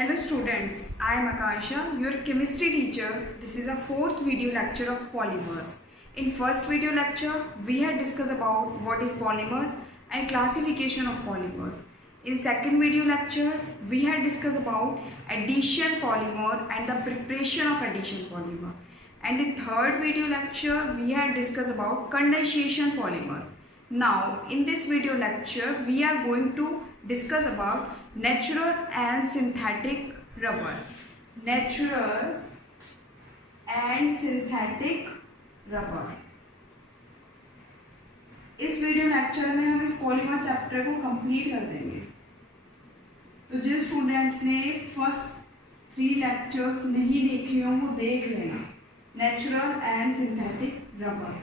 Hello students, I am Akasha, your chemistry teacher. This is a fourth video lecture of polymers. In first video lecture, we had discussed about what is polymers and classification of polymers. In second video lecture, we had discussed about addition polymer and the preparation of addition polymer. And in third video lecture, we had discussed about condensation polymer. Now, in this video lecture, we are going to discuss about natural and synthetic rubber. Natural and synthetic rubber. इस video lecture में हम इस polymer chapter को complete कर देंगे। तो जिन students ने फर्स्ट 3 लेक्चर्स नहीं देखे हों वो देख लेना। Natural and synthetic rubber.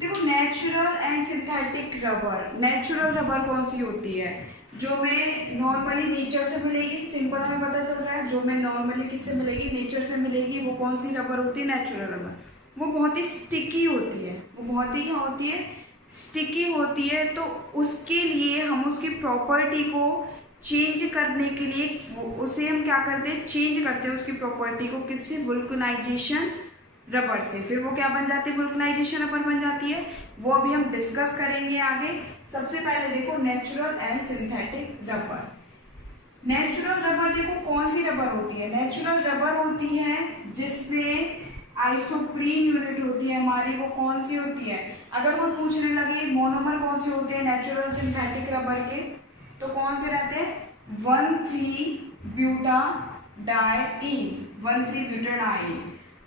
देखो natural and synthetic rubber, natural rubber कौन सी होती है? जो हमें नॉर्मली नेचर से मिलेगी, सिंपल हमें पता चल रहा है। जो हमें नॉर्मली किससे मिलेगी? नेचर से मिलेगी। वो कौन सी रबर होती है? Natural rubber. वो बहुत ही स्टिकी होती है। वो बहुत ही क्या होती है? स्टिकी होती है। तो उसके लिए हम उसकी प्रॉपर्टी को चेंज करने के लिए उसे हम क्या करते हैं? चेंज करते हैं उसकी प्रॉपर्टी को। किससे? वुल्कनाइजेशन रबर से। फिर वो क्या बन जाती है? वुल्कनाइजेशन रबर बन जाती है। वो अभी हम डिस्कस करेंगे आगे। सबसे पहले देखो natural and synthetic rubber. Natural rubber देखो कौन सी रबर होती है? नेचुरल रबर होती है जिसमें आइसोप्रीन यूनिट होती है हमारी। वो कौन सी होती है? अगर वो पूछने लगे मोनोमर कौन से होते हैं नेचुरल सिंथेटिक रबर के, तो कौन से रहते हैं? 1,3-ब्यूटाडाइन। 1,3-ब्यूटाडाइन।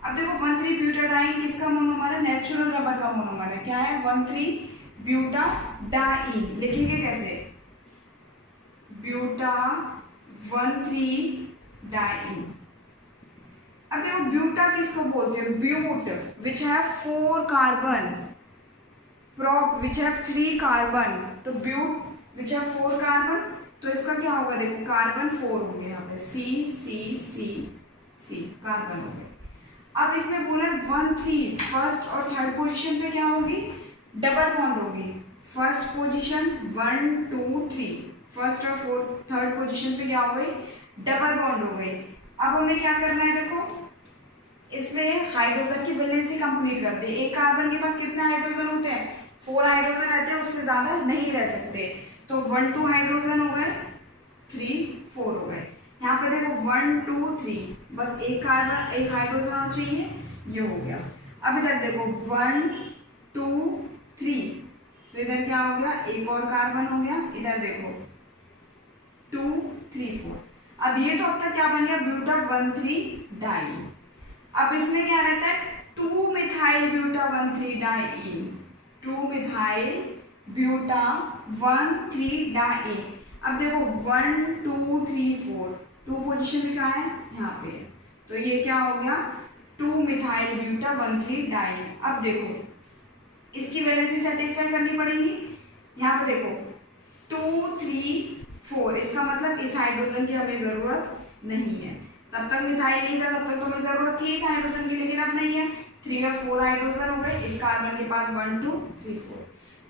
अब देखो 1,3-ब्यूटाडाइन किसका मोनोमर है? नेचुरल रबर का मोनोमर है। क्या है? 1,3-ब्यूटाडाइन। लिखेंगे कैसे? ब्यूटा 1,3-डाइन। अब देखो ब्यूटा किसको बोलते हैं? But which have 4 carbon, prop which have 3 carbon. तो ब्यूट विच हैव 4 कार्बन, तो इसका क्या होगा? देखो कार्बन 4 होंगे यहाँ पे। सी सी सी सी कार्बन हो गए। अब इसमें बोला 1,3 फर्स्ट और थर्ड पोजीशन पे क्या होगी? डबल बॉन्ड होगी। फर्स्ट पोजीशन 1 2 3, फर्स्ट और थर्ड पोजीशन पे क्या हो गई? डबल बॉन्ड हो गई। अब हमें क्या करना है? देखो इसमें हाइड्रोजन की वैलेंसी कंप्लीट कर दे। एक कार्बन के पास कितने हाइड्रोजन होते हैं? 4 हाइड्रोजन रहते हैं, उससे ज्यादा नहीं रह सकते। तो 1 2 हाइड्रोजन हो गए, 3 4 हो गए। यहाँ पे देखो 1 2 3, बस एक कार्बन एक हाइड्रोजन और चाहिए, ये हो गया। अब इधर देखो 1 2 3, तो इधर क्या हो गया? एक और कार्बन हो गया। इधर देखो 2 3 4। अब ये तो अब तक क्या बन गया? ब्यूटा 1,3-डाइन। अब इसमें क्या रहता है? 2-मिथाइल-ब्यूटा 1,3-डाइन। 2-मिथाइल-ब्यूटा 1,3-डाइन। अब देखो 1 2 3 4, 2 पोजीशन पे क्या है? यहाँ पे। तो ये क्या हो गया? 2-मिथाइल-ब्यूटा 1,3-डाइन। अब देखो इसकी वैलेंसी सेटिस्फाई करनी पड़ेगी। यहाँ पे देखो 2 3 4, इसका मतलब इस हाइड्रोजन की हमें जरूरत नहीं है। तब तक मिथाइल नहीं था, तब तक तो हमें जरूरत थी इस हाइड्रोजन की, लेकिन अब नहीं है। 3 और 4 हाइड्रोजन हो गए। इस कार्बन के पास 1 2 3 4।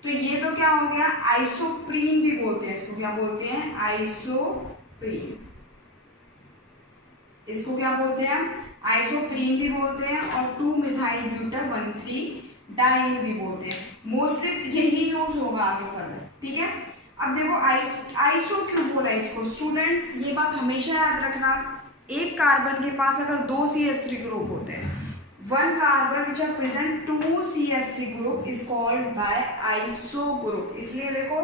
तो ये तो क्या हो गया? आइसोप्रीन भी बोलते हैं इसको। क्या बोलते हैं? आइसोप्रीन। इसको क्या बोलते हैं? आइसोप्रीन भी बोलते हैं और 2-मिथाइल-ब्यूटा 1,3-डाइन भी बोलते हैं। मोस्टली यही यूज होगा आगे फर्दर, ठीक है। अब देखो आइसो क्यों बोला इसको? स्टूडेंट्स ये बात हमेशा याद रखना, एक कार्बन के पास अगर 2 CH3 ग्रुप होते हैं, 1 carbon which are present 2 CH3 group is called by iso group. इसलिए देखो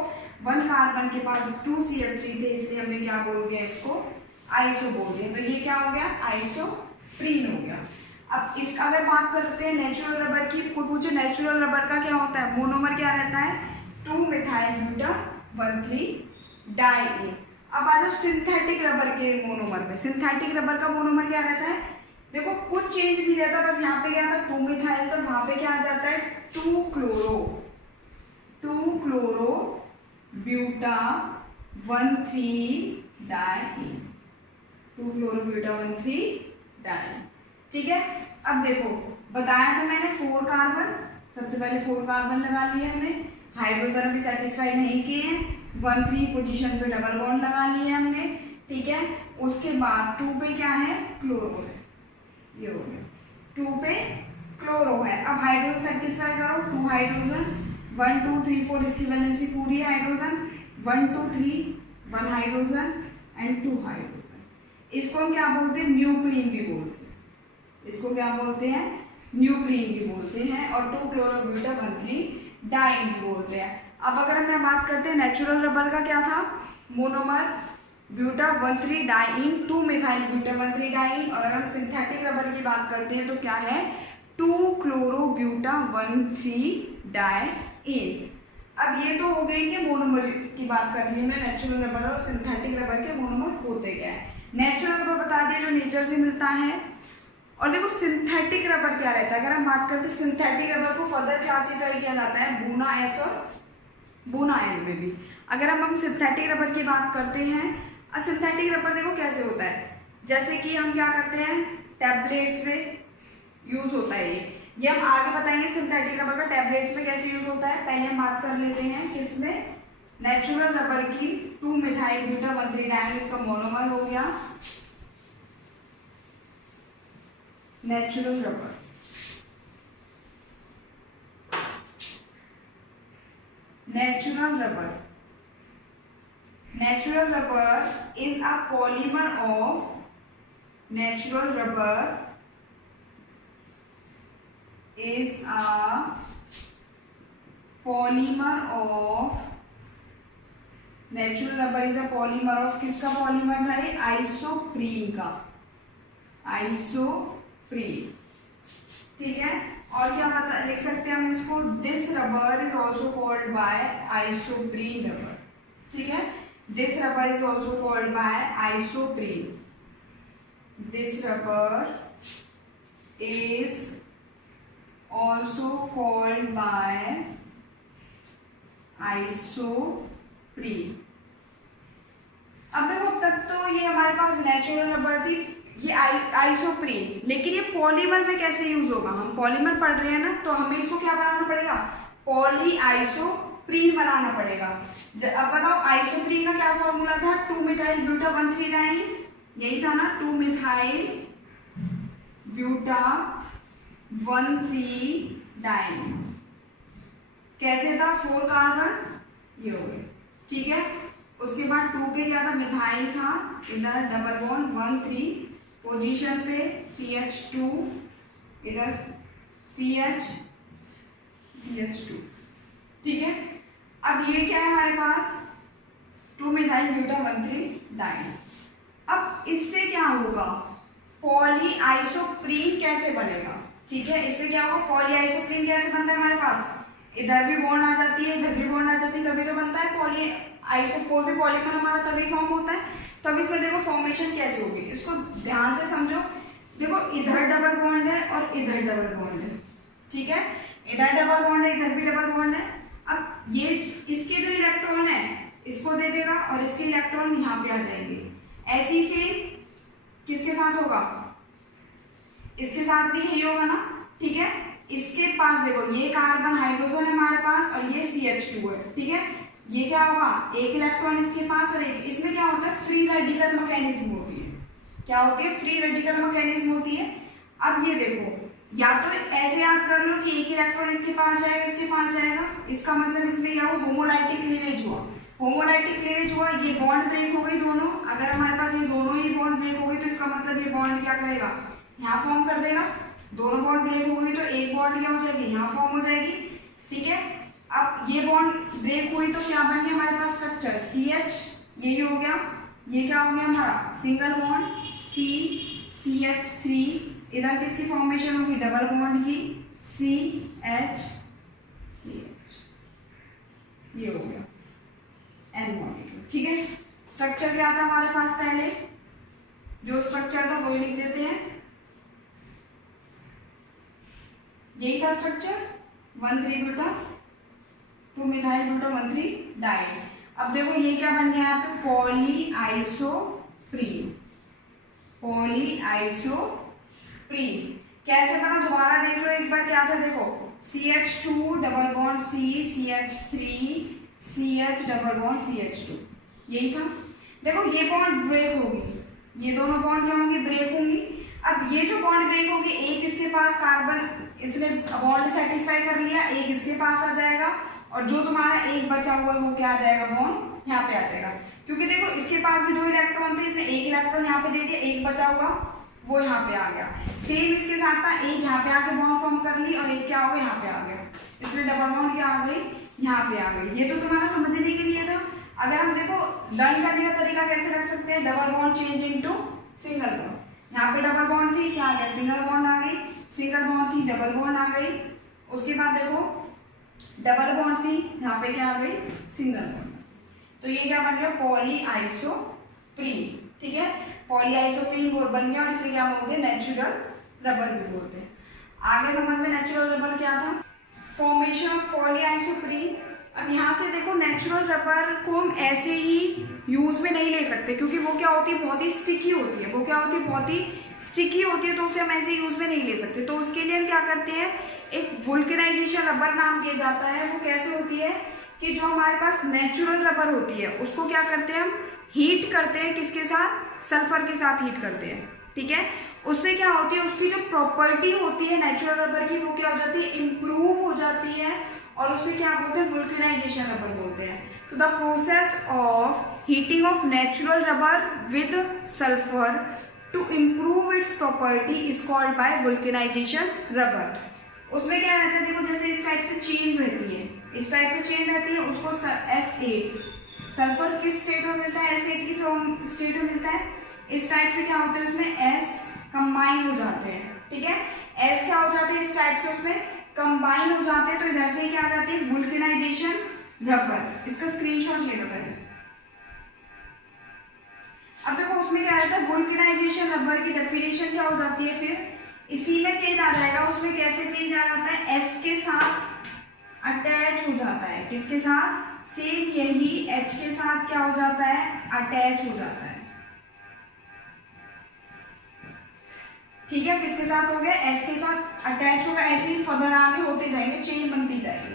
1 कार्बन के पास 2 CH3 थे, इसलिए हमने क्या बोल दिया? इसको आइसो बोल दिया। तो ये क्या हो गया? आइसोप्रीन हो गया। अब इसका अगर बात करते हैं नेचुरल रबर की, कोई पूछे नेचुरल रबर का क्या होता है? मोनोमर क्या रहता है? 2-मिथाइल-ब्यूटा 1,3-डाइन। अब आ जाओ सिंथेटिक रबर के मोनोमर में। सिंथेटिक रबर का मोनोमर क्या रहता है? देखो कुछ चेंज नहीं रहता, बस यहाँ पे क्या था? 2-मिथाइल, तो वहां पे क्या आ जाता है? 2-क्लोरो-ब्यूटा 1,3-डाइन। 2-क्लोरो-ब्यूटा 1,3-डाइन, ठीक है। अब देखो बताया था मैंने 4 कार्बन, सबसे पहले 4 कार्बन लगा लिए हमने। हाइड्रोजन भी सेटिस्फाई नहीं किए हैं, 1 3 पोजीशन पे डबल बॉन्ड लगा लिए हमने, ठीक है। उसके बाद 2 पे क्या है, क्लोरो है, ये हो गया 2 पे क्लोरो है। अब हाइड्रोजन सेटिस्फाई करो, 2 हाइड्रोजन, 1 2 3 4 इसकी वैलेंसी पूरी है हाइड्रोजन, 1 2 3 1 हाइड्रोजन एंड 2 हाइड्रोजन। इसको हम क्या बोलते हैं, न्यूक्लिन भी बोलते हैं, इसको क्या बोलते हैं, न्यूक्लिन भी बोलते हैं, और 2 क्लोरोब्यूटा 1 3 डाइन भी बोलते हैं। अब अगर हम बात करते हैं नेचुरल रबर का, क्या था, monomer buta 1 3 diene 2 methyl buta 1 3 diene, और अगर हम सिंथेटिक रबर की बात करते हैं तो क्या है, 2 क्लोरोब्यूटा 1 3 डाइन। अब ये तो हो गई कि मोनोमर की बात कर ली हमने, नेचुरल रबर और सिंथेटिक रबर के मोनोमर होते क्या है। नेचुरल रबर बता दिया जो नेचर से मिलता है, और देखो सिंथेटिक रबर क्या रहता है। अगर हम बात करते हैं सिंथेटिक रबर को फर्दर क्लासिफाई किया जाता है बूना एस और बूना एन में भी। अगर हम सिंथेटिक रबर की बात करते हैं, सिंथेटिक रबर देखो कैसे होता है, जैसे कि हम क्या करते हैं, टैबलेट्स में यूज होता है ये हम आगे बताएंगे सिंथेटिक रबर का टैबलेट्स में कैसे यूज होता है। पहले हम बात कर लेते हैं किसमें, नेचुरल रबर की 2 मिथाइल ब्यूटा 1 3 डाइन, इसका मोनोमर हो गया natural rubber. Natural rubber, natural rubber is a polymer of, natural rubber is a polymer of, natural rubber is a polymer of, किसका पॉलीमर था ये, आइसोप्रीन का, आइसोप्रीन, ठीक है। और क्या बता लिख सकते हैं हम इसको, this rubber is also called bye isoprene rubber, ठीक है। This rubber is also called bye isoprene, this rubber is also called bye isoprene. अब देखो तब तो ये हमारे पास नेचुरल रबर थी, ये आइसोप्रीन, लेकिन ये पॉलीमर में कैसे यूज होगा, हम पॉलीमर पढ़ रहे हैं ना, तो हमें इसको क्या बनाना पड़ेगा, पॉली आइसोप्रीन बनाना पड़ेगा। अब बताओ आइसोप्रीन का क्या फॉर्मूला था, 2 मिथाइल ब्यूटा 1 3 डाइन, यही था ना, 2 मिथाइल ब्यूटा 1 3 डाइन, कैसे था, 4 कार्बन, ये हो गए, ठीक है। उसके बाद 2 पे क्या था, मिथाइल था, इधर डबल बॉन्ड 1 3 पोजीशन पे CH2, इधर CH2, ठीक है। अब ये क्या है हमारे पास, 2 मिथाइल ब्यूटा 1 3 डाइन। अब इससे क्या होगा, पॉली आइसोप्रीन कैसे बनेगा, ठीक है। इससे क्या होगा, पॉली आइसोप्रीन कैसे बनता है हमारे पास, इधर भी बॉन्ड आ जाती है, इधर भी बॉन्ड आ जाती है, तभी तो बनता है पॉली आइसोप्रीन भी, पॉलीमर हमारा तभी फॉर्म होता है। तो अब इसमें देखो फॉर्मेशन कैसे होगी, इसको ध्यान से समझो। देखो इधर डबल बॉन्ड है और इधर डबल बॉन्ड है, ठीक है, इधर डबल बॉन्ड है, इधर भी डबल बॉन्ड है। अब ये इसके जो इलेक्ट्रॉन है इसको दे देगा और इसके इलेक्ट्रॉन यहाँ पे आ जाएंगे। ऐसी से किसके साथ होगा, इसके साथ भी यही होगा ना, ठीक है। इसके पास देखो ये कार्बन हाइड्रोजन है हमारे पास और ये CH2 है, ठीक है। ये क्या होगा, एक इलेक्ट्रॉन इसके पास और एक, इसमें क्या होता है, फ्री रेडिकल मैकेनिज्म होती है। क्या होती है, फ्री रेडिकल मैकेनिज्म होती है। अब ये देखो, या तो ऐसे याद कर लो कि एक इलेक्ट्रॉन इसके पास जाएगा, इसके पास जाएगा, इसका मतलब इसमें क्या हुआ, होमोलाइटिक क्लीवेज हुआ, होमोलाइटिक क्लीवेज हुआ, ये बॉन्ड ब्रेक हो गई दोनों। अगर हमारे पास ये दोनों ही बॉन्ड ब्रेक हो गई तो इसका मतलब ये बॉन्ड क्या करेगा, यहाँ फॉर्म कर देगा। दोनों बॉन्ड ब्रेक हो गई तो एक बॉन्ड क्या हो जाएगी, यहाँ फॉर्म हो जाएगी, ठीक है। अब ये बॉन्ड ब्रेक हुई तो क्या बन गया हमारे पास स्ट्रक्चर, CH, यही हो गया, ये क्या हो गया हमारा सिंगल बॉन्ड CH3, इधर किसकी फॉर्मेशन होगी, डबल बॉन्ड की CH, ये हो गया N मॉलिक्यूल, ठीक है। स्ट्रक्चर क्या था हमारे पास, पहले जो स्ट्रक्चर था वही लिख देते हैं, यही था structure 1 3 buta 2 methyl buta 1 3 diene. अब देखो ये क्या बन गया यहाँ पे, पॉली आइसोप्रीन, पॉली आइसोप्रीन कैसे बना, दोबारा देख लो एक बार, क्या था देखो, CH2 double bond CH3 CH double bond CH2, यही था। देखो ये बॉन्ड ब्रेक होगी ये दोनों बॉन्ड क्या होंगी, ब्रेक होंगी। अब ये जो बॉन्ड ब्रेक होगी, एक इसके पास कार्बन, इसने बॉन्ड सेटिस्फाई कर लिया, एक इसके पास आ जाएगा, और जो तुम्हारा एक बचा हुआ वो क्या आ जाएगा, बॉन्ड यहाँ पे आ जाएगा। क्योंकि देखो इसके पास भी 2 इलेक्ट्रॉन थे, इसने एक इलेक्ट्रॉन यहाँ पे दे दिया, एक बचा हुआ वो यहाँ पे आ गया। सेम इसके साथ था, एक यहाँ पे आके बॉन्ड फॉर्म कर ली और एक क्या हो गया, यहाँ पे आ गया, इसलिए डबल बॉन्ड क्या आ गई, यहाँ पे आ गई। ये तो तुम्हारा समझने के लिए था। अगर हम देखो लर्न करने का तरीका कैसे रख सकते हैं, double bond change into single bond. यहाँ पे डबल बॉन्ड थी, क्या आ गया, सिंगल बॉन्ड आ गई, सिंगल बॉन्ड थी, डबल बॉन्ड आ गई। उसके बाद देखो डबल बॉन्ड थी, यहाँ पे क्या आ गई, सिंगल बॉन्ड। तो ये क्या बन गया, पॉली आइसोप्रीन। ठीक है, पॉली आइसोप्रीन बन गया, और इसे क्या बोलते हैं, नेचुरल रबर भी बोलते हैं। आगे समझ में नेचुरल रबर क्या था, फॉर्मेशन ऑफ पॉली आइसोप्रीन। अब यहाँ से देखो नेचुरल रबर को हम ऐसे ही यूज में नहीं ले सकते, क्योंकि वो क्या होती है, बहुत ही स्टिकी होती है। वो क्या होती है, बहुत ही स्टिकी होती है, तो उसे हम ऐसे यूज में नहीं ले सकते। तो उसके लिए हम क्या करते हैं, एक वुल्कनाइजेशन रबर नाम दिया जाता है। वो कैसे होती है कि जो हमारे पास नेचुरल रबर होती है उसको क्या करते हैं, हम हीट करते हैं, किसके साथ, सल्फर के साथ हीट करते हैं। ठीक है, उससे क्या होती है, उसकी जो प्रॉपर्टी होती है नेचुरल रबर की, वो क्या हो जाती है, इम्प्रूव हो जाती है, और उसे क्या बोलते हैं, वुल्कनाइजेशन रबर बोलते हैं। तो the process of heating of natural rubber with sulphur to improve its property is called by vulcanization rubber. उसमें क्या रहता है, देखो जैसे इस टाइप से चेन रहती है, इस टाइप से चेन रहती है, उसको S8, सल्फर किस स्टेट में मिलता है, S8 की फॉर्म स्टेट में मिलता है। इस टाइप से क्या होता है, उसमें S कंबाइन हो जाते हैं। ठीक है, S क्या हो जाते हैं, इस टाइप से उसमें कंबाइन हो जाते हैं, तो इधर से क्या आ जाती है, वुल्कनाइजेशन रबर। इसका स्क्रीनशॉट ले लो पहले। अब देखो उसमें क्या रहता है, वुल्कनाइजेशन रबर की डेफिनेशन क्या हो जाती है, फिर इसी में चेंज आ जाएगा। उसमें कैसे चेंज आ जाता है, S के साथ अटैच हो जाता है, किसके साथ, सेम यही H के साथ क्या हो जाता है, अटैच हो जाता है। ठीक है, किसके साथ हो गया, S के साथ अटैच होगा, ऐसे ही फर्दर आगे होते जाएंगे, चेन बनती जाएगी।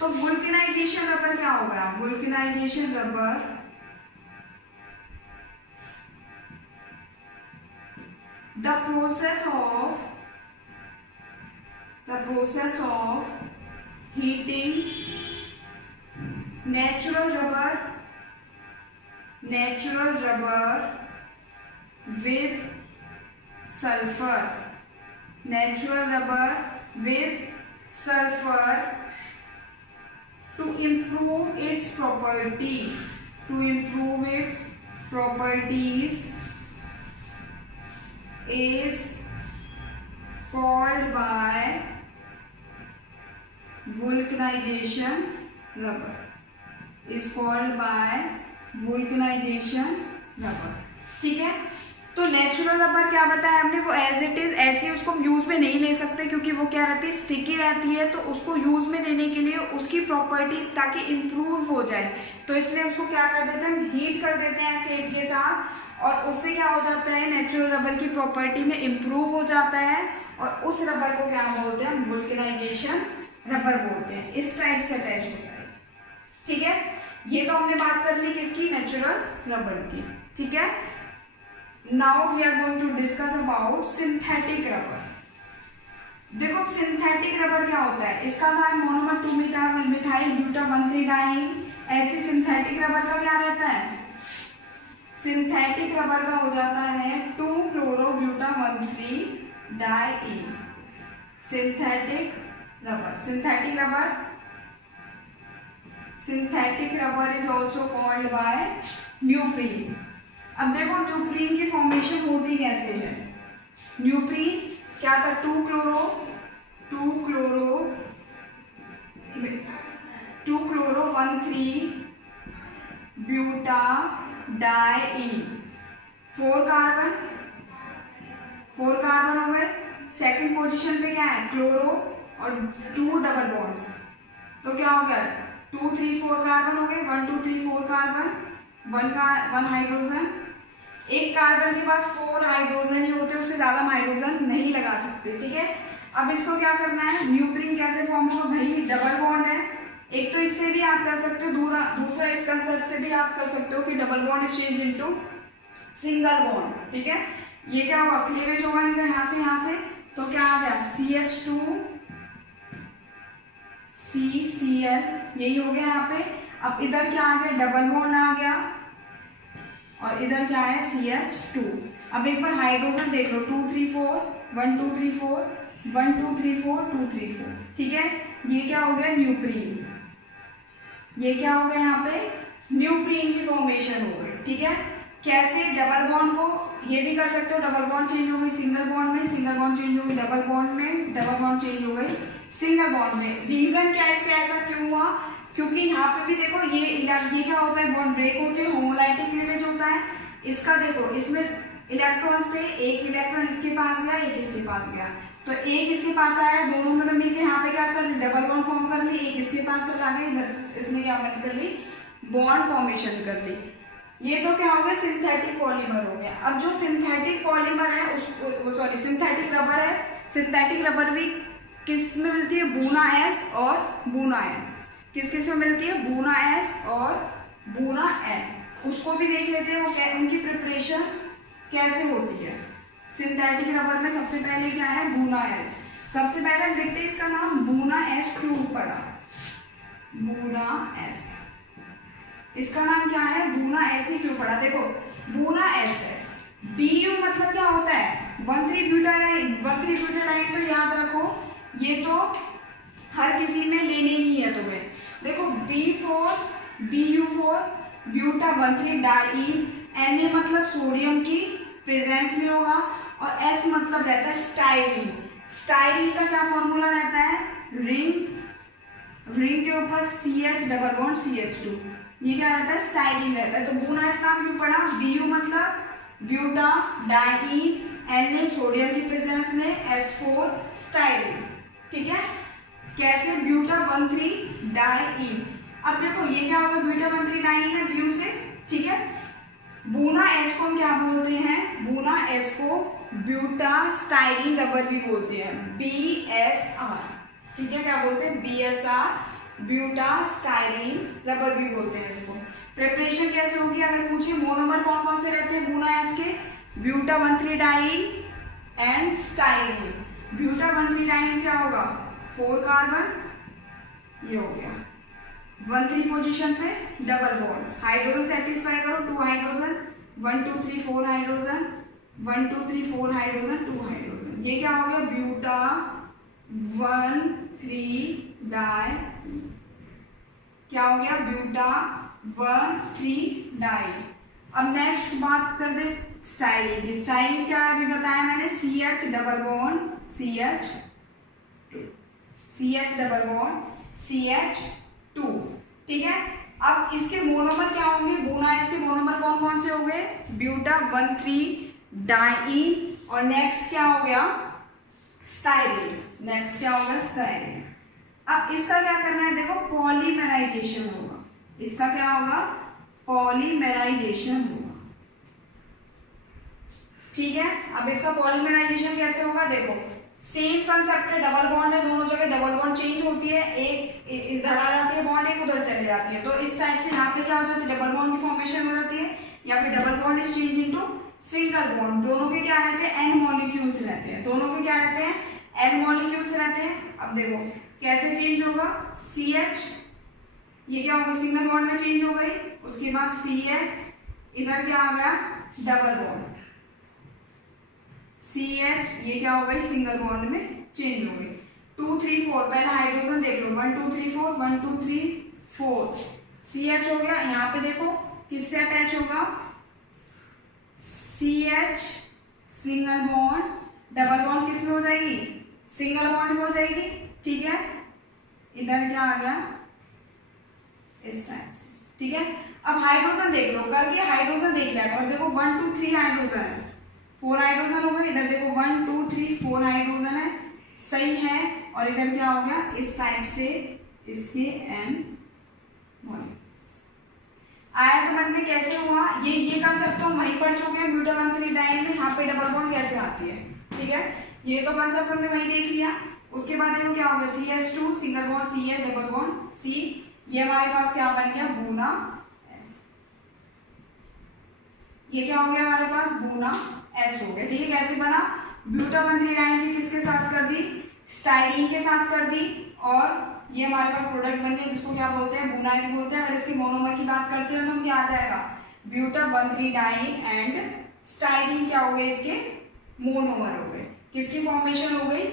तो वुल्कनाइजेशन रबर क्या होगा, वुल्कनाइजेशन rubber the process of heating natural rubber with sulfur, natural rubber with sulfur to improve its properties is called by vulcanization rubber, ठीक है। तो नेचुरल रबर क्या बताया हमने, वो एज इट इज ऐसे उसको हम यूज में नहीं ले सकते, क्योंकि वो क्या रहती है, स्टिकी रहती है। तो उसको यूज में लेने के लिए उसकी प्रॉपर्टी ताकि इम्प्रूव हो जाए, तो इसलिए उसको क्या कर देते हैं, हम हीट कर देते हैं एसिड के साथ, और उससे क्या हो जाता है, नेचुरल रबर की प्रॉपर्टी में इम्प्रूव हो जाता है, और उस रबर को क्या बोलते हैं, वुल्कनाइजेशन रबर बोलते हैं। इस टाइप से अटैच होता है। ठीक है, ये तो हमने बात कर ली किसकी, नेचुरल रबर की। ठीक है, now we are going to discuss about synthetic rubber. देखो सिंथेटिक रबर क्या होता है, इसका नाम मोनोमर 2 मिथाइल ब्यूटा 1,3 डाइईन। ऐसे सिंथेटिक रबर का क्या रहता है, सिंथेटिक रबर का हो जाता है 2-chloro-buta 1,3 diene. Synthetic rubber is also called by neoprene. अब देखो न्यूप्रीन की फॉर्मेशन होती कैसे है, न्यूप्रीन क्या था, 2-chloro 1,3 ब्यूटा डाइईन, 4 कार्बन हो गए। सेकंड पोजीशन पे क्या है, क्लोरो और 2 डबल बॉन्ड्स, तो क्या हो गया, 2, 3, 4 कार्बन हो गए, 1, 2, 3, 4 कार्बन, 1 हाइड्रोजन। एक कार्बन के पास 4 हाइड्रोजन ही होते हैं, उससे ज्यादा हाइड्रोजन नहीं लगा सकते। ठीक है, अब इसको क्या करना है, न्यूप्रीन कैसे फॉर्म होगा, भाई डबल बॉन्ड है, एक तो इससे भी याद कर सकते हो, दूसरा इस कंसेप्ट से भी याद कर सकते हो कि double bond is change into single bond, ठीक है। ये क्या होगा, क्लीवेज होगा इनका यहाँ से, तो क्या आ गया CH2 CCl, यही हो गया यहाँ पे। अब इधर क्या आ गया, डबल बॉन्ड आ गया, और इधर क्या है CH2। अब एक बार हाइड्रोजन देख लो, 2 3 4 1 2 3 4 1 2 3 4 2 3 4, ठीक है। ये क्या हो गया न्यूप्रीन, ये क्या हो गया यहाँ पे न्यूप्रीन की फॉर्मेशन हो गई, ठीक है। कैसे, डबल बॉन्ड को ये भी कर सकते हो, डबल बॉन्ड चेंज हो गई सिंगल बॉन्ड में, सिंगल बॉन्ड चेंज हो गई डबल बॉन्ड में, डबल बॉन्ड चेंज हो गई सिंगल बॉन्ड में। रीजन क्या है इसका, ऐसा क्यों हुआ, क्योंकि यहाँ पे भी देखो ये क्या होता है, बॉन्ड ब्रेक होते हैं, होमोलाइटिक क्लीवेज होता है। इसका देखो, इसमें इलेक्ट्रॉन्स थे, एक इलेक्ट्रॉन इसके पास गया, एक इसके पास गया, तो एक इसके पास आया, दोनों में मिलकर यहाँ पे क्या कर ली, डबल बॉन्ड फॉर्म कर ली, एक इसके पास चला गया, इधर इसने क्या कर ली, बॉन्ड फॉर्मेशन कर ली। ये तो क्या हो गया, सिंथेटिक पॉलीमर हो गया। अब जो सिंथेटिक पॉलीमर है सिंथेटिक रबर है, सिंथेटिक रबर भी किस में मिलती है, बूना एस और बूना एन। किस में मिलती है, बूना एस और बूना एन। उसको भी देख लेते हैं, वो उनकी प्रिपरेशन कैसे होती है। सिंथेटिक रबर में सबसे पहले क्या है, बूना एस। सबसे पहले हम देखते हैं इसका नाम बूना एस क्यों पड़ा, बूना एस, इसका नाम क्या है, बूना एस ही क्यों पड़ा। देखो बूना एस है, BU मतलब क्या होता है, 1,3-ब्यूटाडाइन। 1,3-ब्यूटाडाइन तो याद रखो, ये तो हर किसी में लेने ही है तुम्हें। देखो B4 BU4 ब्यूटा 1,3-डाइन, Na मतलब सोडियम की प्रेजेंस में होगा, और S मतलब रहता है स्टाइरीन। स्टाइरीन का क्या फॉर्मूला रहता है, रिंग के ऊपर CH डबल बॉन्ड CH2, ये क्या रहता है, स्टाइरीन रहता है। तो बूना एस नाम क्यों पड़ा, BU मतलब ब्यूटा डाइन, Na सोडियम की प्रेजेंस में, S4 स्टाइरीन, ठीक है। कैसे, ब्यूटा 1,3-डाइन। अब देखो ये क्या होगा, ब्यूटा 1,3-डाइन है BU से, ठीक है। बूना एस को हम क्या बोलते हैं, बूना एस को ब्यूटा स्टाइरीन रबर भी बोलते हैं, BSR, ठीक है। क्या बोलते हैं, BSR, ब्यूटा स्टाइरीन रबर भी बोलते हैं इसको। प्रिपरेशन कैसे होगी, अगर पूछे मोनोमर कौन कौन से रहते हैं बूना एस के, ब्यूटा 1,3-डाइन एंड स्टाइरीन। ब्यूटा 1,3-डाइन क्या होगा, 4 कार्बन, ये हो गया 1,3 पोजीशन पे डबल बॉन्ड। हाइड्रोजन सेटिस्फाई करो, 2 हाइड्रोजन, 1 2 3 4 हाइड्रोजन, 1 2 3 4 हाइड्रोजन, 2 हाइड्रोजन, ये क्या हो गया, ब्यूटा 1,3-डाई, क्या हो गया, ब्यूटा 1,3-डाई। अब नेक्स्ट बात कर दे स्टाइरीन। स्टाइरीन क्या अभी बताया मैंने, CH double bond CH double bond CH2, ठीक है। अब इसके मोनोमर क्या होंगे, बूना एस के मोनोमर कौन कौन से हो गए, ब्यूटा 1,3-डाइन, और नेक्स्ट क्या हो गया, स्टाइरीन। नेक्स्ट क्या होगा, स्टाइरीन। अब इसका क्या करना है, देखो पॉलीमराइजेशन होगा, इसका क्या होगा, पॉलीमराइजेशन होगा, ठीक है। अब इसका पॉलीमराइजेशन कैसे होगा, देखो सेम कंसेप्ट है, डबल बॉन्ड है, दोनों जगह डबल बॉन्ड चेंज होती है, एक इधर आ जाती है बॉन्ड, एक उधर चली जाती है। तो इस टाइप से यहाँ पे क्या हो जाती है, डबल बॉन्ड की फॉर्मेशन हो जाती है, या फिर double bond is change into single bond. दोनों के क्या रहते हैं, N मॉलिक्यूल्स रहते हैं, दोनों के क्या रहते हैं, N मॉलिक्यूल्स रहते हैं। अब देखो कैसे चेंज होगा, CH, ये क्या होगा, सिंगल बॉन्ड में चेंज हो गई, उसके बाद CH, इधर क्या आ गया, डबल बॉन्ड, CH, ये क्या हो गई, सिंगल बॉन्ड में चेंज हो गई। 2 3 4, पहले हाइड्रोजन देख लो, 1 2 3 4 1 2 3 4, CH हो गया। यहाँ पे देखो किससे अटैच होगा, CH single bond, double bond किस में हो जाएगी, सिंगल बॉन्ड में हो जाएगी, ठीक है। इधर क्या आ गया, इस टाइप से, ठीक है। अब हाइड्रोजन देख लो, करके हाइड्रोजन देख लिया, और देखो 1 2 3 हाइड्रोजन है, 4 हाइड्रोजन हो गए, इधर देखो 1 2 3 4 हाइड्रोजन है, सही है। और इधर क्या हो गया, इस टाइप से इसके N मॉलिक्यूल्स आया। समझ में कैसे हुआ, ये कंसेप्ट तो हम वहीं पढ़ चुके हैं, ब्यूटा 1,3-डाइन में यहाँ पे डबल बॉन्ड कैसे आती है, ठीक है। ये तो कंसेप्ट हमने वहीं देख लिया। उसके बाद देखो क्या होगा, CH2 single bond CH double bond C, ये हमारे पास क्या बन गया, बूना एस। ये क्या हो गया हमारे पास, बूना एस हो गया। ठीक है, कैसे बना, ब्यूटाबेंथ्रीडाइन की किसके साथ कर दी, स्टाइरीन के साथ कर दी, और ये हमारे पास प्रोडक्ट बन गया जिसको क्या बोलते हैं, बूना एस बोलते हैं। अगर इसके मोनोमर की बात करते हैं तो क्या आ जाएगा, ब्यूटाबेंथ्रीडाइन एंड स्टाइरीन क्या हो गए, इसके मोनोमर हो गए। किसकी फॉर्मेशन हो गई,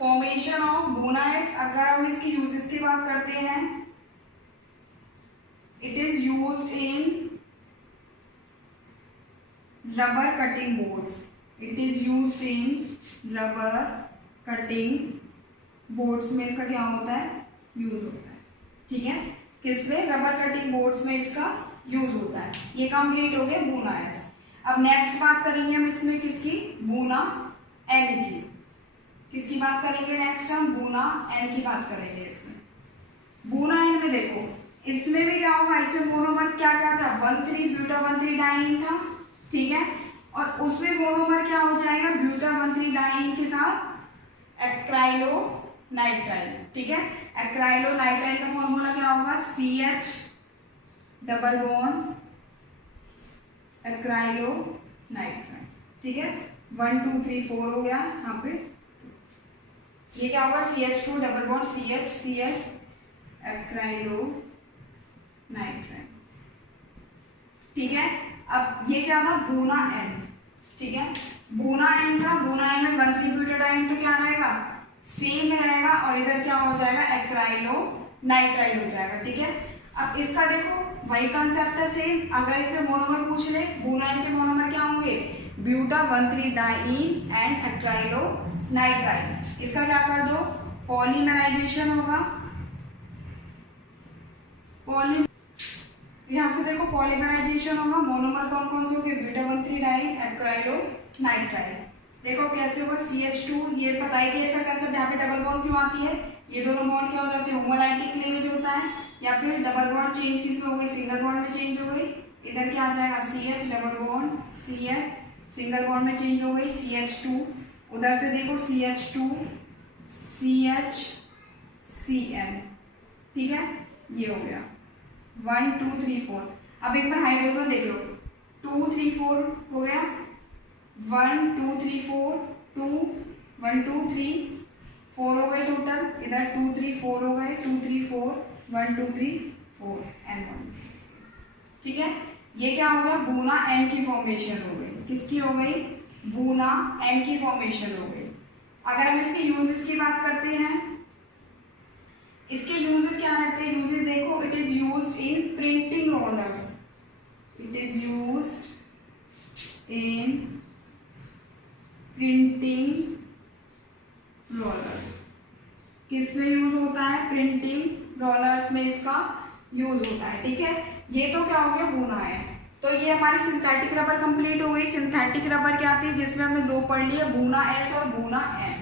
फॉर्मेशन ऑफ बूना एस। अगर हम इसकी यूजेस की बात करते हैं, it is used in rubber cutting boards, it is used in rubber cutting boards में इसका क्या होता है, यूज होता है। ठीक है, किसमें, रबर कटिंग बोर्ड्स में इसका यूज होता है। ये कंप्लीट हो गया बूना एस। अब नेक्स्ट बात करेंगे हम इसमें किसकी, बूना एन की। किसकी बात करेंगे नेक्स्ट, हम बूना एन की बात करेंगे। इसमें बूना एन में देखो, इसमें भी क्या होगा, इसमें मोनोमर क्या क्या था, 1,3 ब्यूटाबेंथ्रीडाइन था। ठीक है, और उसमें मोनोमर क्या हो जाएगा, ब्यूटाबेंथ्रीडाइन के साथ एक्राइलोनाइट्राइल। ठीक है, एक्राइलोनाइट्राइल का फॉर्मूला क्या होगा, CH डबल बॉन्ड एक्राइलोनाइट्राइल। ठीक है, 1 2 3 4 हो गया यहाँ पे। ये क्या होगा, CH2 double bond CH acrylonitrile. ठीक है, अब ये क्या था, बूना एन। ठीक है, बूना एन था, बूना एन में 1,3 ब्यूटाडाइन तो क्या रहेगा, सेम रहेगा, और इधर क्या हो जाएगा, एक्राइलोनाइट्राइल हो जाएगा। ठीक है, अब इसका देखो वही कंसेप्ट है सेम। अगर इसमें मोनोमर पूछ ले, बूना एन के मोनोमर क्या होंगे, ब्यूटाबेंथ्रीडाइन एंड एक्राइलोनाइट्राइल। इसका क्या कर दो, पॉलीमराइजेशन होगा, यहाँ से देखो पॉलीमराइजेशन होगा, मोनोमर कौन कौन से होंगे, ब्यूटाबेंथ्रीडाइन एक्राइलोनाइट्राइल। देखो कैसे होगा, CH2, ये पता ही है इसका कंसेप्ट, यहाँ पे डबल बॉन्ड क्यों आती है, ये दोनों बॉन्ड क्या हो जाते हैं, होमोलाइटिक क्लीवेज होता है, या फिर डबल बॉन्ड चेंज किसमें हो गई, सिंगल बॉन्ड में चेंज हो गई। इधर क्या आ जाएगा, CH double bond CH, single bond में चेंज हो गई CH2। उधर से देखो CH2 CH CN। ठीक है, ये हो गया 1 2 3 4। अब एक बार हाइड्रोजन देख लो, 2 3 4 हो गया, 1 2 3 4 2 1 2 3 4 हो गए टोटल। इधर 2 3 4 हो गए, 2 3 4 1 2 3 4 एन 1। ठीक है, ये क्या हो गया, बूना एन की फॉर्मेशन हो गई। किसकी हो गई, बूना एन की फॉर्मेशन हो गई। अगर हम इसके यूजेस की बात करते हैं, इसके यूजेस क्या रहते हैं, यूजेस देखो, it is used in printing rollers, it is used in printing rollers. किसमें यूज होता है, प्रिंटिंग रोलर्स में इसका यूज होता है। ठीक है, ये तो क्या हो गया, बूना है। तो ये हमारी सिंथेटिक रबर कंप्लीट हो गई। सिंथेटिक रबर क्या आती है, जिसमें हमने दो पढ़ लिए, बूना एस और बूना एन।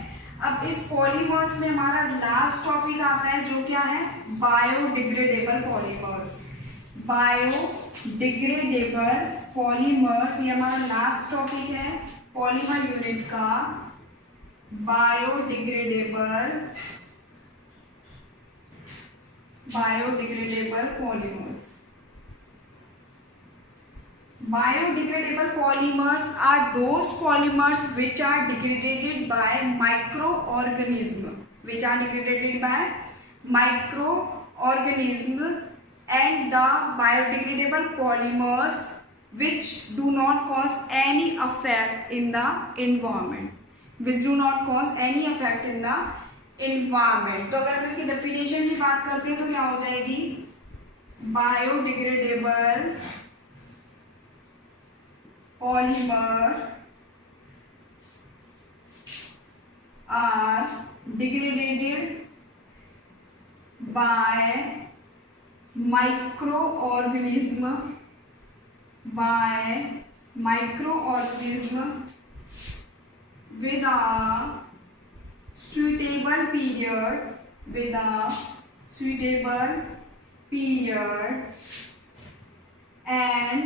अब इस पॉलीमर्स में हमारा लास्ट टॉपिक आता है, जो क्या है, बायोडिग्रेडेबल पॉलीमर्स। बायोडिग्रेडेबल पॉलीमर्स, ये हमारा लास्ट टॉपिक है पॉलीमर यूनिट का, biodegradable polymers. Biodegradable polymers are those polymers which are degraded by microorganism, and the biodegradable polymers which do not cause any effect in the environment, तो अगर इसकी definition की बात करते हैं तो क्या हो जाएगी, biodegradable polymer are degraded by microorganism with a suitable period and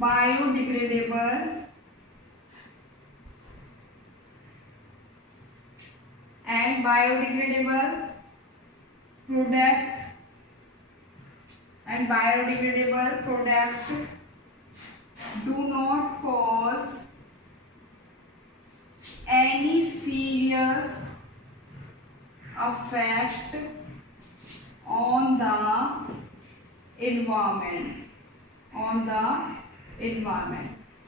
biodegradable product and biodegradable product do not cause any serious effect on the environment.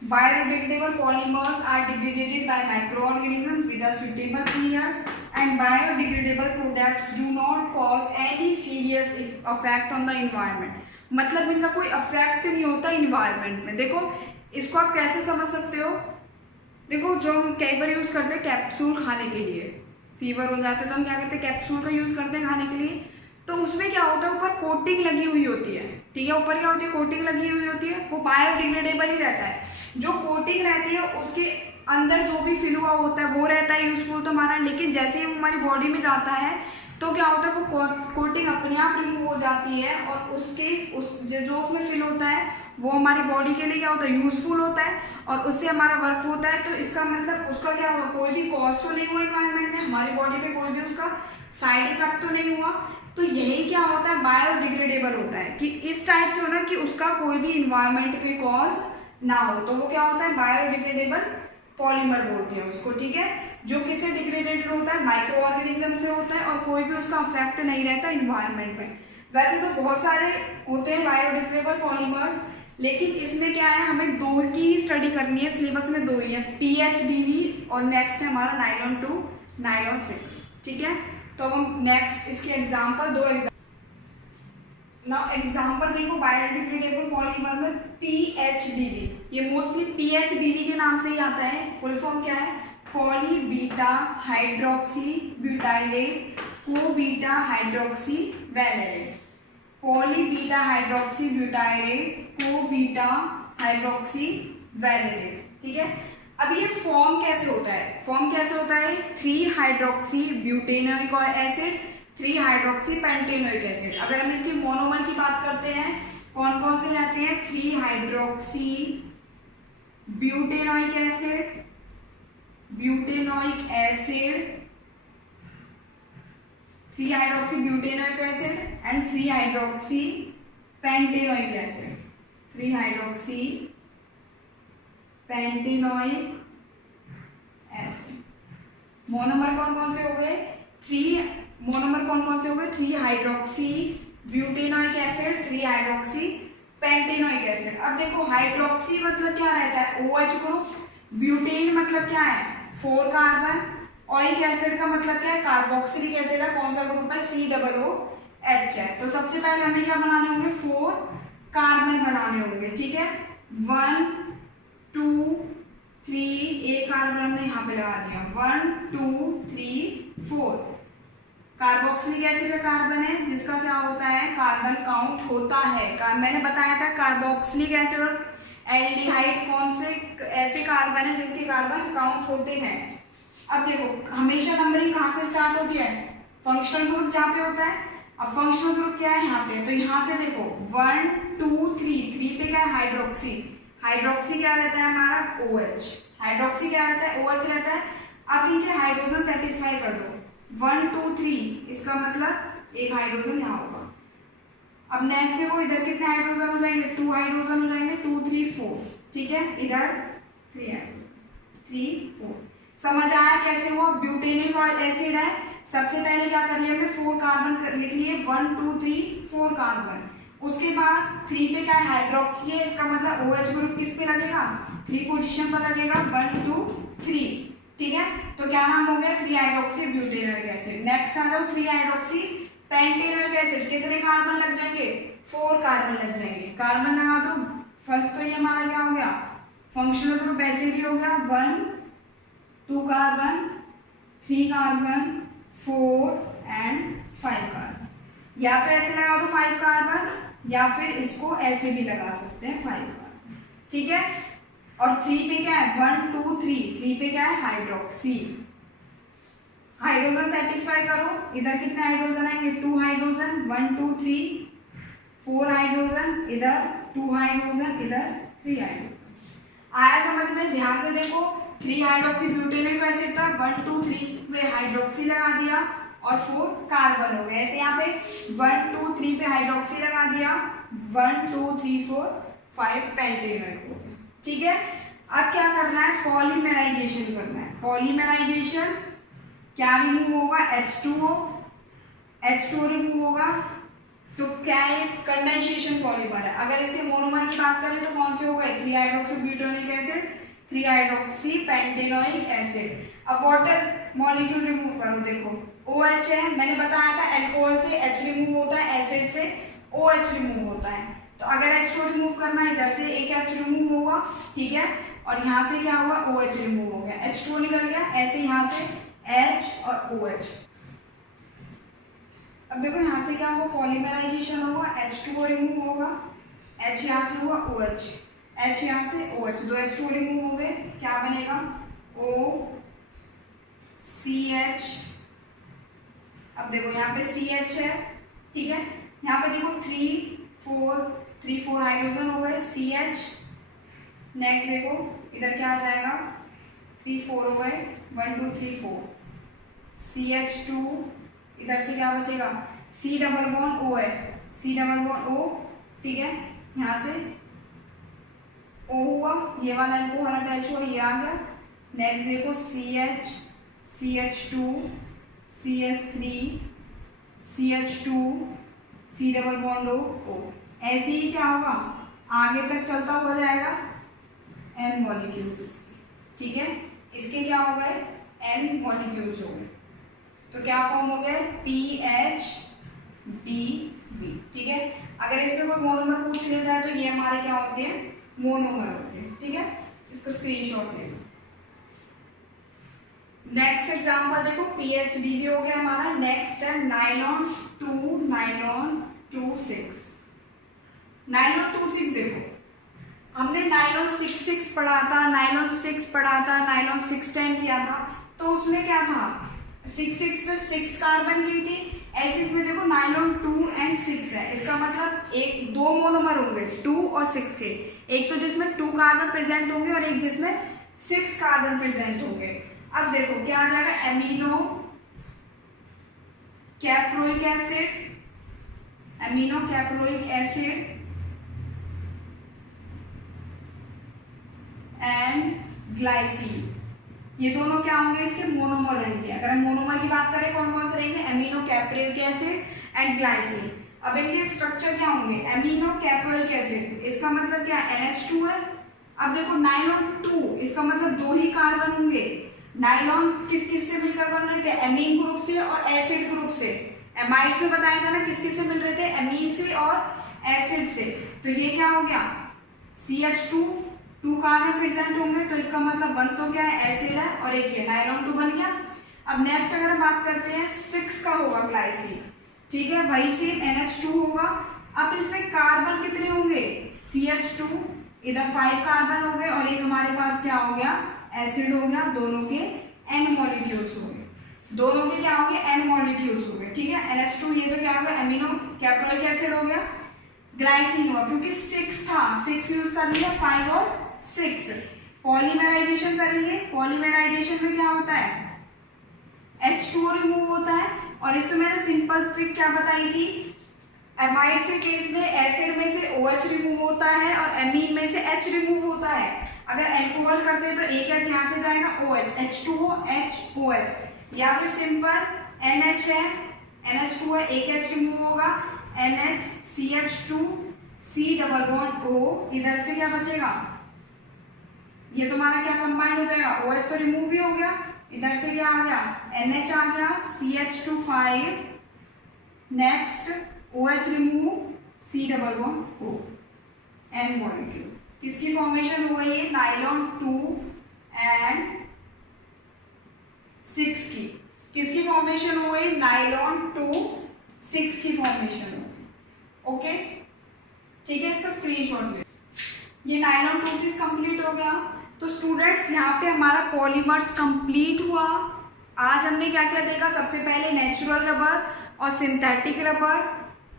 Biodegradable polymers are degraded by microorganisms with a suitable period, and biodegradable products do not cause any serious effect on the environment. मतलब इनका कोई affect नहीं होता environment में। देखो इसको आप कैसे समझ सकते हो, देखो जो हम कई बार यूज करते हैं कैप्सूल खाने के लिए, फीवर हो जाता है तो हम क्या करते हैं कैप्सूल का यूज करते हैं खाने के लिए। तो उसमें क्या होता है, ऊपर कोटिंग लगी हुई होती है, ठीक है, ऊपर क्या होती है कोटिंग लगी हुई होती है, वो बायोडिग्रेडेबल ही रहता है। जो कोटिंग रहती है उसके अंदर जो भी फिल हुआ होता है वो रहता है यूजफुल तो हमारा, लेकिन जैसे ही वो हमारी बॉडी में जाता है तो क्या होता है वो कोटिंग अपने आप रिमूव हो जाती है और जो उसमें फिल होता है वो हमारी बॉडी के लिए क्या होता है यूजफुल होता है और उससे हमारा वर्क होता है। तो इसका मतलब उसका क्या हुआ, कोई भी कॉज तो नहीं हुआ इन्वायरमेंट में, हमारी बॉडी पे कोई भी उसका साइड इफेक्ट तो नहीं हुआ। तो यही क्या होता है बायोडिग्रेडेबल होता है कि इस टाइप से होना कि उसका कोई भी इन्वायरमेंट पे कॉज ना हो, तो वो क्या होता है बायोडिग्रेडेबल पॉलीमर बोलते हैं उसको, ठीक है। जो किससे डिग्रेडेड होता है, माइक्रो ऑर्गेनिज्म से होता है और कोई भी उसका अफेक्ट नहीं रहता इन्वायरमेंट में। वैसे तो बहुत सारे होते हैं बायोडिग्रेडेबल पॉलीमर्स, लेकिन इसमें क्या है हमें दो की स्टडी करनी है, सिलेबस में दो ही है, PHDV और नेक्स्ट है हमारा नायलॉन 2 नायलॉन 6, ठीक है। तो हम नेक्स्ट इसके एग्जाम्पल एग्जाम्पल देखो बायोडिग्रेडेबल पॉलीमर में PHDV, ये मोस्टली PHDV के नाम से ही आता है। फुल फॉर्म क्या है, पॉली बीटा हाइड्रोक्सी ब्यूटाइलेट को beta hydroxy valerate, poly beta hydroxy butyrate को बीटा हाइड्रोक्सी वैलेट, ठीक है। अब ये फॉर्म कैसे होता है, फॉर्म कैसे होता है 3 hydroxy butanoic acid 3 hydroxy pentanoic acid. अगर हम इसके मोनोमर की बात करते हैं कौन कौन से रहते हैं, 3 hydroxy butanoic acid 3 hydroxy butanoic acid and 3 hydroxy pentanoic acid 3 hydroxy pentanoic acid. Monomer कौन कौन से हो गए, 3 hydroxy butanoic acid 3 hydroxy pentanoic acid. अब देखो हाइड्रोक्सी मतलब क्या रहता है OH ग्रुप, ब्यूटेन मतलब क्या है 4 कार्बन, ऑइक एसिड का मतलब क्या है कार्बोक्सिलिक एसिड है, कौन सा ग्रुप है COOH है। तो सबसे पहले हमें क्या बनाने होंगे 4 कार्बन बनाने होंगे, ठीक है। 1 2 3 एक कार्बन हमने यहाँ पे लगा दिया, 1 2 3 4 कार्बोक्सिलिक एसिड का कार्बन है जिसका क्या होता है कार्बन काउंट होता है। मैंने बताया था कार्बोक्सिलिक एसिड और एल्डिहाइड कौन से ऐसे कार्बन है जिसके कार्बन काउंट होते हैं। अब देखो हमेशा नंबरिंग कहाँ से स्टार्ट होती है, फंक्शनल ग्रुप जहाँ पे होता है। अब फंक्शनल ग्रुप क्या है यहाँ पे, तो यहाँ से देखो 1 2 3 पे क्या है हाइड्रोक्सी, हाइड्रोक्सी क्या रहता है हमारा OH, हाइड्रोक्सी क्या रहता है OH रहता है। अब इनके हाइड्रोजन सेटिस्फाई कर दो 1 2 3, इसका मतलब एक हाइड्रोजन यहाँ होगा। अब नेक्स्ट देखो इधर कितने हाइड्रोजन हो जाएंगे, 2 हाइड्रोजन हो जाएंगे 2 3 4, ठीक है। इधर 3 3 4। समझ आया कैसे हुआ, ब्यूटेनिक एसिड है, सबसे पहले क्या कर लिया हमने 4 कार्बन लिख लिए 1 2 3 4 कार्बन। उसके बाद 3 पे क्या है हाइड्रोक्सी है, इसका मतलब OH ग्रुप किस पे लगेगा 3 पोजीशन पर लगेगा 1 2 3, ठीक है। तो क्या नाम हो गया 3 हाइड्रोक्सी ब्यूटेनोइक एसिड। नेक्स्ट आ जाओ 3 हाइड्रोक्सी पेंटेनोइक एसिड, कितने कार्बन लग जाएंगे 4 कार्बन लग जाएंगे, कार्बन लगा दो। फर्स्ट तो ये हमारा क्या हो गया फंक्शनल ग्रुप एसिड ही हो गया, 1 2 कार्बन 3 कार्बन 4 एंड 5 कार्बन। या तो ऐसे लगा दो 5 कार्बन या फिर इसको ऐसे भी लगा सकते हैं 5 कार्बन, ठीक है। और 3 पे क्या है 1 2 3 पे क्या है हाइड्रोक्सी, हाइड्रोजन सेटिस्फाई करो। इधर कितने हाइड्रोजन आएंगे 2 हाइड्रोजन 1 2 3 4 हाइड्रोजन, इधर 2 हाइड्रोजन, इधर 3 हाइड्रोजन। आया समझ में, ध्यान से देखो 3 हाइड्रोक्सी ब्यूटेनिक एसिड था 1 2 3 में हाइड्रोक्सी लगा दिया, और 4 कार्बन हो गए। ऐसे यहाँ पे 1 2 3 पे हाइड्रोक्सी लगा दिया, 1 2 3 4 5 पेंटेनॉइड हो गया। ठीक है, अब क्या करना है, पॉलीमराइजेशन करना है। पॉलीमराइजेशन क्या रिमूव होगा, H2O रिमूव होगा, तो क्या है, कंडेंसेशन पॉलीमर है। अगर इसके मोनोमर की बात करें तो कौन से हो गए, 3 हाइड्रोक्सीब्यूटानोइक एसिड, 3 हाइड्रोक्सी पेंटेनोइक एसिड। अब वाटर मॉलिक्यूल रिमूव करो, देखो OH है, मैंने बताया था अल्कोहल से H रिमूव होता है, एसिड से OH रिमूव होता है। तो अगर H2 रिमूव करना है, इधर से एक H रिमूव होगा, ठीक है, और यहाँ से क्या हुआ, OH रिमूव हो गया, H2 निकल गया, ऐसे यहाँ से H और OH। अब देखो यहाँ से क्या हुआ, पॉलीमराइजेशन होगा, H2O रिमूव होगा, H यहाँ से हुआ, OH, H यहाँ से OH, दो H2O रिमूव हो गए, क्या बनेगा, OCH। अब देखो यहाँ पे CH है, ठीक है, यहाँ पे देखो 3 4 हाइड्रोजन हो गए, CH। नेक्स्ट देखो इधर क्या आ जाएगा, 3 4 हो गए, 1 2 3 4 CH2, इधर से क्या बचेगा, C डबल बॉन्ड O है, C डबल बॉन्ड O, ठीक है, यहाँ से O हुआ, ये वाला अल्कोहल अटैच हुआ, ये आ गया। नेक्स्ट देखो CH, CH2, CH3, CH2, C double bond O। ऐसे ही क्या होगा, आगे तक चलता हुआ जाएगा, N मॉलिक्यूल्स, ठीक है, इसके क्या हो गए, N मॉलिक्यूल्स हो गए, तो क्या फॉर्म हो गए, PHBB। ठीक है, अगर इसमें कोई मोनोमर पूछ लेता है तो ये हमारे क्या होते हैं, मोनोमर होते हैं। ठीक है, इसको स्क्रीनशॉट ले लो। नेक्स्ट एग्जांपल देखो, PHBB हो गया हमारा। नेक्स्ट है नाइलॉन 2 नाइलॉन 2 6 देखो, हमने नाइलॉन 6 पढ़ा था, नाइलॉन 6 पढ़ा था, नाइलॉन 610 किया था, तो उसमें क्या था, 6 पे 6 कार्बन की थी। ऐसे इसमें देखो नाइलॉन 2 और 6 है, इसका मतलब एक 2 मोनोमर होंगे 2 और 6 के, एक तो जिसमें 2 कार्बन प्रेजेंट होंगे और एक जिसमें 6 कार्बन प्रेजेंट होंगे। अब देखो क्या आ जाएगा, amino caproic acid and glycine, ये दोनों क्या होंगे, इसके मोनोमर रहेंगे। अगर हम मोनोमर की बात करें कौन कौन से रहेंगे, amino caproic acid and glycine. अब इनके स्ट्रक्चर क्या होंगे, एमिनो कैप्रोइक एसिड, इसका मतलब क्या, NH2 है। अब देखो नाइलॉन 2, इसका मतलब 2 ही कार्बन होंगे। नाइलॉन किस किस से मिलकर बन रहे थे, एमीन ग्रुप से और एसिड ग्रुप से। एमाइड्स में बताया था ना किस किस से मिल रहे थे, एमीन से और एसिड से। तो ये क्या हो गया, CH2, 2 कार्बन प्रेजेंट होंगे, तो इसका मतलब 1 तो क्या है, एसिड है, और एक ये नाइलॉन 2 बन गया। अब नेक्स्ट अगर हम बात करते हैं 6 का होगा ग्लाइसिन, ठीक है, वही सेम NH2 होगा। अब इसमें कार्बन कितने होंगे, CH2, इधर 5 कार्बन हो गए, और एक हमारे पास क्या हो गया, एसिड हो गया, दोनों के N मॉलिक्यूल्स हो गए, दोनों के क्या हो गए, N मॉलिक्यूल्स हो गए। ठीक है, NH2 ये तो क्या हो गया, एमिनो कैप्रोइक एसिड हो गया, ग्लाइसिन हुआ, क्योंकि 6 था, 6 यूज कर लिया, 5 और 6। पॉलीमराइजेशन करेंगे, पॉलीमराइजेशन में क्या होता है, H2O रिमूव होता है, और इसमें मैंने सिंपल ट्रिक क्या बताई थी, एमाइड से केस में एसिड में से OH रिमूव होता है और एमीन में से H रिमूव होता है। अगर एल्कोहल करते हैं तो एक H यहाँ से जाएगा, OH, H2O HOH, या फिर सिंपल NH है, NH2 है, एक H रिमूव होगा, NH CH2 C double bond O, इधर से क्या बचेगा, ये तुम्हारा क्या कंबाइन हो जाएगा, OH तो रिमूव ही हो गया, इधर से क्या आ गया, NH आ गया, CH2 5, next OH remove, C double bond O, N molecule. किसकी फॉर्मेशन हो गई है, नाइलॉन 2 और 6 की। किसकी फॉर्मेशन हो गई, नाइलॉन 2 6 की फॉर्मेशन हो गई। ओके, ठीक है, इसका स्क्रीनशॉट ले। ये नाइलॉन 2 6 कंप्लीट हो गया। तो स्टूडेंट्स यहाँ पे हमारा पॉलीमर्स कंप्लीट हुआ। आज हमने क्या क्या देखा, सबसे पहले नेचुरल रबर और सिंथेटिक रबर,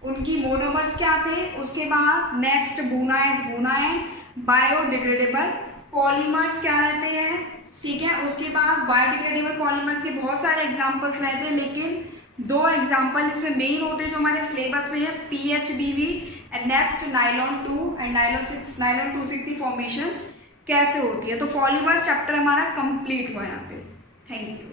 उनकी मोनोमर्स क्या थे, उसके बाद नेक्स्ट बुनाएंड बायोडिग्रेडेबल पॉलीमर्स क्या रहते हैं, ठीक है। उसके बाद बायोडिग्रेडेबल पॉलीमर्स के बहुत सारे एग्जांपल्स रहते हैं, लेकिन दो एग्जाम्पल इसमें मेन होते हैं जो हमारे सिलेबस में है, PHBV and next nylon 2 and nylon 2,6 की फॉर्मेशन कैसे होती है। तो पॉलीमर्स चैप्टर हमारा कंप्लीट हुआ यहाँ पे। Thank you.